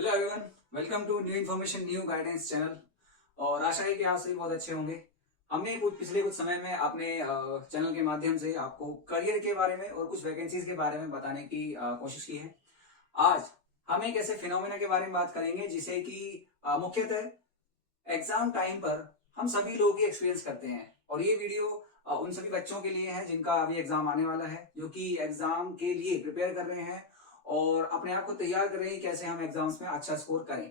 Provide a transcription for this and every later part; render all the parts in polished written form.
Hello everyone, welcome to new information new guidance channel. और आशा है कि आप सभी बहुत अच्छे होंगे। हमने पिछले कुछ समय में अपने चैनल के माध्यम से आपको करियर के बारे में और कुछ वैकेंसीज के बारे में बताने की कोशिश की है। आज हम एक ऐसे फिनोमेना के बारे में बात करेंगे जिसे कि मुख्यतः एग्जाम टाइम पर हम सभी लोग ही एक्सपीरियंस करते हैं। और ये वीडियो उन सभी बच्चों के लिए है जिनका अभी एग्जाम आने वाला है, जो कि एग्जाम के लिए प्रिपेयर कर रहे हैं और अपने आप को तैयार कर रहे हैं कैसे हम एग्जाम्स में अच्छा स्कोर करें।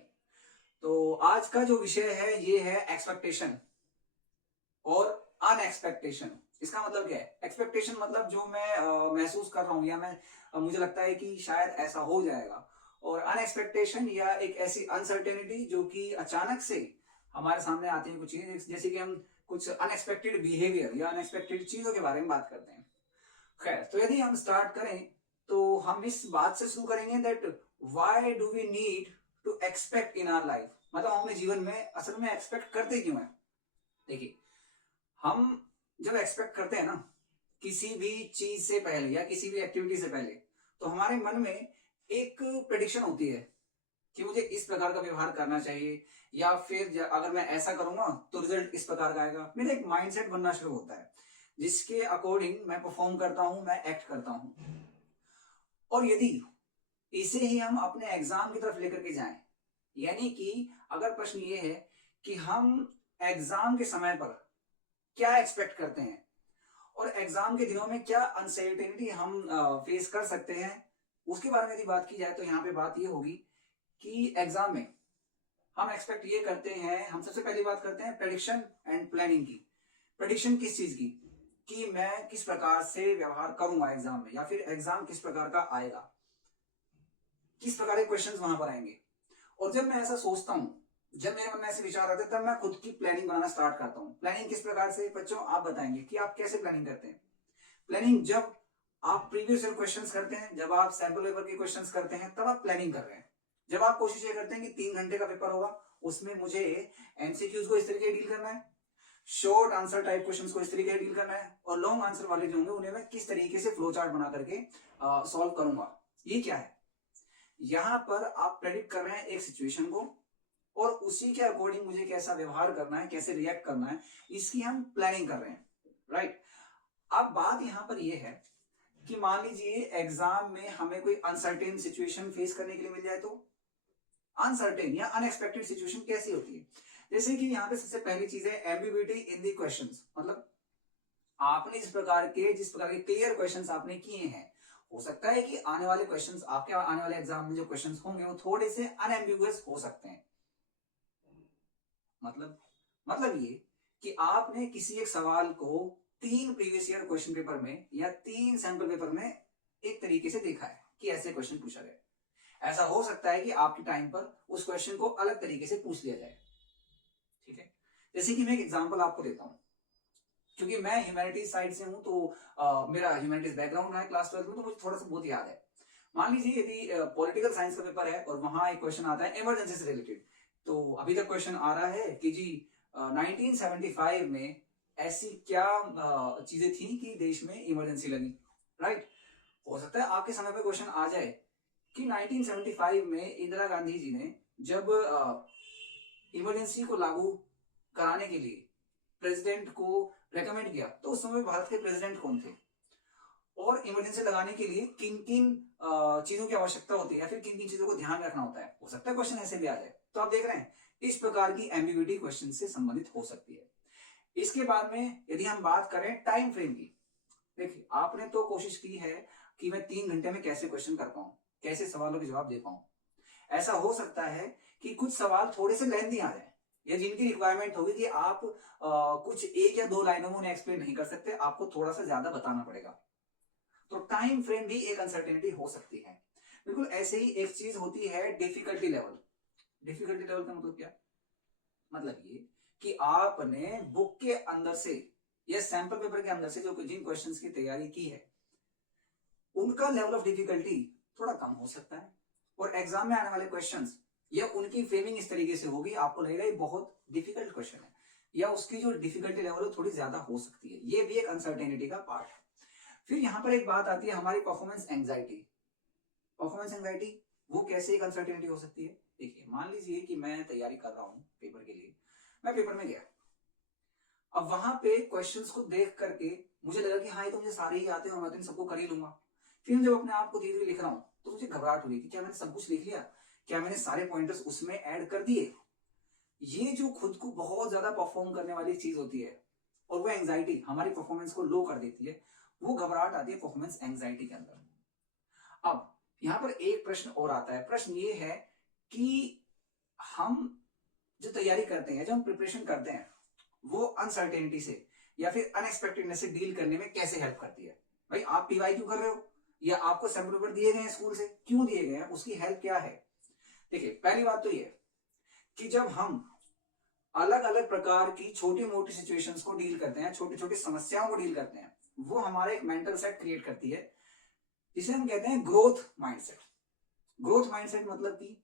तो आज का जो विषय है ये है एक्सपेक्टेशन और अनएक्सपेक्टेशन। इसका मतलब क्या है? एक्सपेक्टेशन मतलब जो मैं महसूस कर रहा हूँ या मुझे लगता है कि शायद ऐसा हो जाएगा। और अनएक्सपेक्टेशन या एक ऐसी अनसर्टेनिटी जो कि अचानक से हमारे सामने आती है कुछ चीजें, जैसे कि हम कुछ अनएक्सपेक्टेड बिहेवियर या अनएक्सपेक्टेड चीजों के बारे में बात करते हैं। खैर, तो यदि हम स्टार्ट करें तो हम इस बात से शुरू करेंगे that why do we need to expect in our life. मतलब हम अपने जीवन में असल में एक्सपेक्ट करते क्यों है? देखिए, हम जब एक्सपेक्ट करते हैं ना किसी भी चीज से पहले या किसी भी एक्टिविटी से पहले, तो हमारे मन में एक प्रेडिक्शन होती है कि मुझे इस प्रकार का व्यवहार करना चाहिए, या फिर अगर मैं ऐसा करूंगा तो रिजल्ट इस प्रकार का आएगा। मेरा एक माइंडसेट बनना शुरू होता है जिसके अकॉर्डिंग मैं परफॉर्म करता हूं, मैं एक्ट करता हूं। और यदि इसे ही हम अपने एग्जाम की तरफ लेकर के जाएं, यानी कि अगर प्रश्न ये है कि हम एग्जाम के समय पर क्या एक्सपेक्ट करते हैं और एग्जाम के दिनों में क्या अनसर्टेनिटी हम फेस कर सकते हैं, उसके बारे में यदि बात की जाए तो यहाँ पे बात ये होगी कि एग्जाम में हम एक्सपेक्ट ये करते हैं, हम सबसे पहली बात करते हैं प्रेडिक्शन एंड प्लानिंग की। प्रेडिक्शन किस चीज की? कि मैं किस प्रकार से व्यवहार करूंगा एग्जाम में, या फिर एग्जाम किस प्रकार का आएगा, किस प्रकार के क्वेश्चंस वहां पर आएंगे। और जब मैं ऐसा सोचता हूं, जब मेरे मन में ऐसे विचार आते हैं, तब मैं खुद की प्लानिंग बनाना स्टार्ट करता हूं। प्लानिंग किस प्रकार से? बच्चों, आप बताएंगे कि आप कैसे प्लानिंग करते हैं। प्लानिंग जब आप प्रीवियस ईयर क्वेश्चंस करते हैं, जब आप सैंपल पेपर के क्वेश्चंस करते हैं, तब आप प्लानिंग कर रहे हैं। जब आप कोशिश ये करते हैं कि 3 घंटे का पेपर होगा, उसमें मुझे एमसीक्यूज को इस तरीके डील करना है, शॉर्ट आंसर टाइप क्वेश्चंस को इस तरीके से डील करना है, और लॉन्ग आंसर वाले जो होंगे उन्हें मैं किस तरीके से फ्लो चार्ट बना करके सॉल्व करूंगा। ये क्या है? यहां पर आप प्रेडिक्ट कर रहे हैं एक सिचुएशन को, और उसी के अकॉर्डिंग मुझे कैसा व्यवहार करना है, कैसे रिएक्ट करना है, इसकी हम प्लानिंग कर रहे हैं। राइट। अब बात यहां पर यह है कि मान लीजिए एग्जाम में हमें कोई अनसर्टेन सिचुएशन फेस करने के लिए मिल जाए, तो अनसर्टेन या अनएक्सपेक्टेड सिचुएशन कैसी होती है? जैसे कि यहाँ पे सबसे पहली चीज है एम्बिग्युइटी इन दी क्वेश्चंस। मतलब आपने जिस प्रकार के क्लियर क्वेश्चंस आपने किए हैं, हो सकता है कि आने वाले क्वेश्चंस, आपके आने वाले एग्जाम में जो क्वेश्चंस होंगे वो थोड़े से अनएम्बिगुअस हो सकते हैं। मतलब ये कि आपने किसी एक सवाल को 3 प्रीवियस ईयर क्वेश्चन पेपर में या 3 सैंपल पेपर में एक तरीके से देखा है कि ऐसे क्वेश्चन पूछा गया। ऐसा हो सकता है कि आपके टाइम पर उस क्वेश्चन को अलग तरीके से पूछ लिया जाए। ठीक है। जैसे कि मैं एक एग्जांपल आपको देता हूं, क्योंकि मैं ह्यूमैनिटीज साइड से हूं, तो मेरा ह्यूमैनिटीज बैकग्राउंड रहा है क्लास 12 में, तो मुझे थोड़ा सा बहुत याद है। मान लीजिए यदि पॉलिटिकल साइंस का पेपर है और वहां एक क्वेश्चन आता है इमरजेंसी से रिलेटेड, तो अभी तक क्वेश्चन आ रहा है कि जी 1975 में ऐसी क्या चीजें थी कि देश में इमरजेंसी लगी। राइट। हो सकता है आपके समय पे क्वेश्चन आ जाए कि 1975 में इंदिरा गांधी जी ने जब इमरजेंसी को लागू कराने के लिए प्रेसिडेंट को रेकमेंड किया, तो उस समय भारत के प्रेसिडेंट कौन थे, और इमरजेंसी लगाने के लिए किन किन चीजों की आवश्यकता होती है, या फिर किन किन चीजों को ध्यान रखना होता है। हो सकता है क्वेश्चन ऐसे भी आ जाए। तो आप देख रहे हैं इस प्रकार की एम्बिग्युइटी क्वेश्चन से संबंधित हो सकती है। इसके बाद में यदि हम बात करें टाइम फ्रेम की, देखिए आपने तो कोशिश की है कि मैं 3 घंटे में कैसे क्वेश्चन कर पाऊं, कैसे सवालों के जवाब दे पाऊं। ऐसा हो सकता है कि कुछ सवाल थोड़े से लेंथी आ जाए, या जिनकी रिक्वायरमेंट होगी कि आप कुछ 1 या 2 लाइनों में उन्हें एक्सप्लेन नहीं कर सकते, आपको थोड़ा सा ज्यादा बताना पड़ेगा। तो टाइम फ्रेम भी एक अनसर्टेनिटी हो सकती है। बिल्कुल ऐसे ही एक चीज होती है डिफिकल्टी लेवल। डिफिकल्टी लेवल का मतलब क्या? मतलब ये कि आपने बुक के अंदर से या सैंपल पेपर के अंदर से जो जिन क्वेश्चंस की तैयारी की है, उनका लेवल ऑफ डिफिकल्टी थोड़ा कम हो सकता है, और एग्जाम में आने वाले क्वेश्चंस या उनकी फ्रेमिंग इस तरीके से होगी, आपको लगेगा ये बहुत डिफिकल्ट क्वेश्चन है, या उसकी जो डिफिकल्टी लेवल है थोड़ी ज्यादा हो सकती है। ये भी एक अनसर्टेनिटी का पार्ट है। फिर यहां पर एक बात आती है हमारी परफॉर्मेंस एंजाइटी। परफॉर्मेंस एंजाइटी वो कैसे एक अनसर्टेनिटी हो सकती है? देखिए, मान लीजिए कि मैं तैयारी कर रहा हूँ पेपर के लिए, मैं पेपर में गया, अब वहां पे क्वेश्चंस को देख करके मुझे लगा कि हाँ ये तो मुझे सारे ही आते हैं और मैं तो इन सबको कर ही लूंगा। फिर जब अपने आप को धीरे धीरे लिख रहा हूँ तो मुझे घबराहट हो रही कि क्या मैंने सब कुछ लिख लिया, क्या मैंने सारे पॉइंटर्स उसमें ऐड कर दिए। ये जो खुद को बहुत ज्यादा परफॉर्म करने वाली चीज होती है और वो एंजाइटी हमारी परफॉर्मेंस को लो कर देती है, वो घबराहट आती है परफॉर्मेंस एंजाइटी के अंदर। अब यहाँ पर एक प्रश्न और आता है, प्रश्न ये है कि हम जो तैयारी करते हैं, जो हम प्रिपरेशन करते हैं, वो अनसर्टेनिटी से या फिर अनएक्सपेक्टेडनेस से डील करने में कैसे हेल्प करती है। भाई आप पीवाई क्यों कर रहे हो या आपको सैंपल पेपर दिए गए हैं स्कूल से, क्यों दिए गए हैं, उसकी हेल्प क्या है। देखिए पहली बात तो ये कि जब हम अलग अलग प्रकार की छोटी मोटी सिचुएशंस को डील करते हैं, छोटी छोटी समस्याओं को डील करते हैं, वो हमारे एक मेंटल सेट क्रिएट करती है जिसे हम कहते हैं ग्रोथ माइंडसेट। ग्रोथ माइंडसेट मतलब कि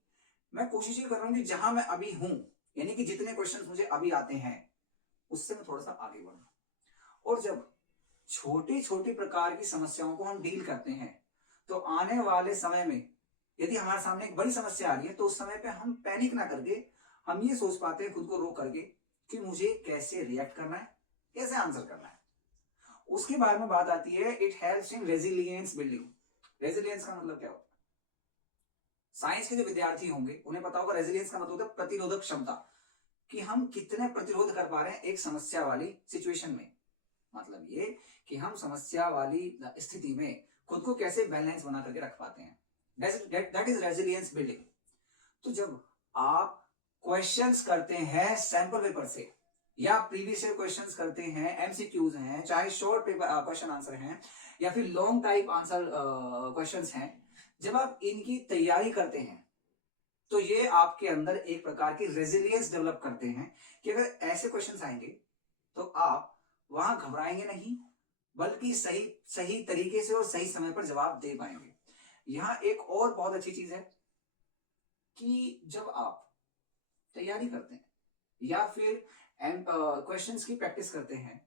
मैं कोशिश ये कर रहा हूं कि जहां मैं अभी हूं, यानी कि जितने क्वेश्चन मुझे अभी आते हैं उससे मैं थोड़ा सा आगे बढ़ूं। और जब छोटी छोटी प्रकार की समस्याओं को हम डील करते हैं तो आने वाले समय में यदि हमारे सामने एक बड़ी समस्या आ रही है तो उस समय पे हम पैनिक ना करके हम ये सोच पाते हैं खुद को रोक करके कि मुझे कैसे रिएक्ट करना है, कैसे आंसर करना है। उसके बारे में बात आती है, it helps in resilience building. Resilience का मतलब क्या होता है? साइंस के जो विद्यार्थी होंगे उन्हें पता होगा रेजिलियंस का मतलब होता है प्रतिरोधक क्षमता, कि हम कितने प्रतिरोध कर पा रहे हैं एक समस्या वाली सिचुएशन में। मतलब ये कि हम समस्या वाली स्थिति में खुद को कैसे बैलेंस बना करके रख पाते हैं, दैट इज रेजिलियंस बिल्डिंग। तो जब आप क्वेश्चंस करते हैं सैंपल पेपर से या प्रीवियस ईयर क्वेश्चंस करते हैं, एमसीक्यूज हैं, चाहे शॉर्ट पेपर क्वेश्चन आंसर हैं या फिर लॉन्ग टाइप आंसर क्वेश्चंस हैं, जब आप इनकी तैयारी करते हैं तो ये आपके अंदर एक प्रकार की रेजिलियंस डेवलप करते हैं कि अगर ऐसे क्वेश्चंस आएंगे तो आप वहां घबराएंगे नहीं, बल्कि सही सही तरीके से और सही समय पर जवाब दे पाएंगे। यहाँ एक और बहुत अच्छी चीज है कि जब आप तैयारी करते हैं या फिर क्वेश्चंस की प्रैक्टिस करते हैं,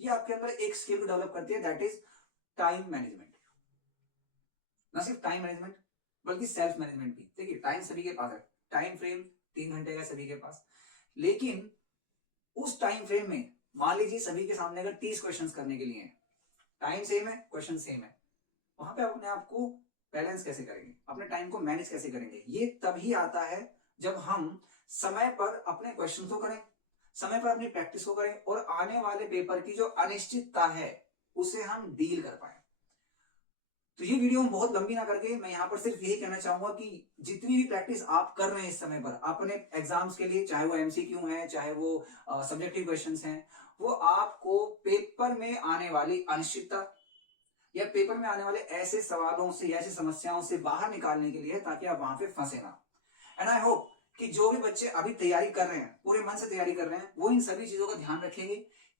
ये आपके अंदर एक स्किल डेवलप करती है, दैट इज टाइम मैनेजमेंट। ना सिर्फ टाइम मैनेजमेंट बल्कि सेल्फ मैनेजमेंट भी। देखिए टाइम सभी के पास है, टाइम फ्रेम 3 घंटे का सभी के पास, लेकिन उस टाइम फ्रेम में मान लीजिए सभी के सामने अगर 30 क्वेश्चंस करने के लिए हैं, टाइम सेम है, क्वेश्चन सेम है, वहां पे अपने आप को बैलेंस कैसे करेंगे, अपने टाइम को मैनेज कैसे करेंगे। ये तभी आता है जब हम समय पर अपने क्वेश्चन को करें, समय पर अपनी प्रैक्टिस को करें और आने वाले पेपर की जो अनिश्चितता है उसे हम डील कर पाए। तो ये वीडियो हम बहुत लंबी ना करके मैं यहाँ पर सिर्फ यही कहना चाहूंगा कि जितनी भी प्रैक्टिस आप कर रहे हैं इस समय पर अपने एग्जाम्स के लिए, चाहे वो एमसीक्यू है, चाहे वो सब्जेक्टिव क्वेश्चंस हैं, वो आपको पेपर में आने वाली अनिश्चितता या पेपर में आने वाले ऐसे सवालों से या ऐसी समस्याओं से बाहर निकालने के लिए, ताकि आप वहां पे फंसे ना। एंड आई होप कि जो भी बच्चे अभी तैयारी कर रहे हैं, पूरे मन से तैयारी कर रहे हैं, वो इन सभी चीजों का ध्यान रखेंगे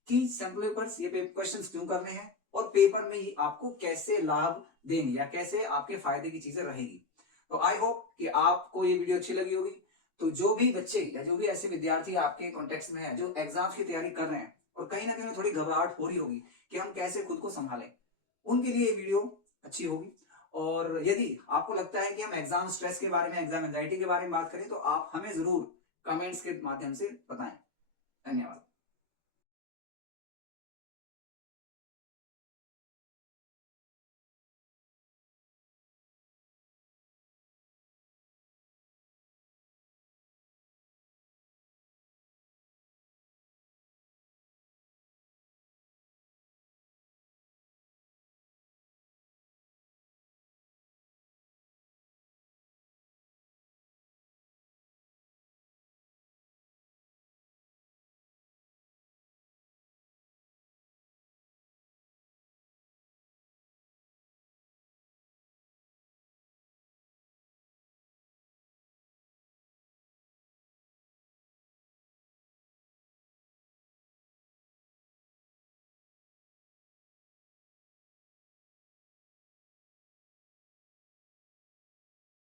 कि सैंपल पेपर्स ये क्वेश्चंस क्यों करने हैं और पेपर में ही आपको कैसे लाभ देंगे या कैसे आपके फायदे की चीजें रहेगी। तो आई होप कि आपको ये वीडियो अच्छी लगी होगी। तो जो भी बच्चे या जो भी ऐसे विद्यार्थी आपके कॉन्टेक्स्ट में है जो एग्जाम्स की तैयारी कर रहे हैं और कहीं ना कहीं थोड़ी घबराहट हो रही होगी कि हम कैसे खुद को संभालें, उनके लिए ये वीडियो अच्छी होगी। और यदि आपको लगता है कि हम एग्जाम स्ट्रेस के बारे में, एग्जाम एंजाइटी के बारे में बात करें, तो आप हमें जरूर कमेंट्स के माध्यम से बताएं। धन्यवाद।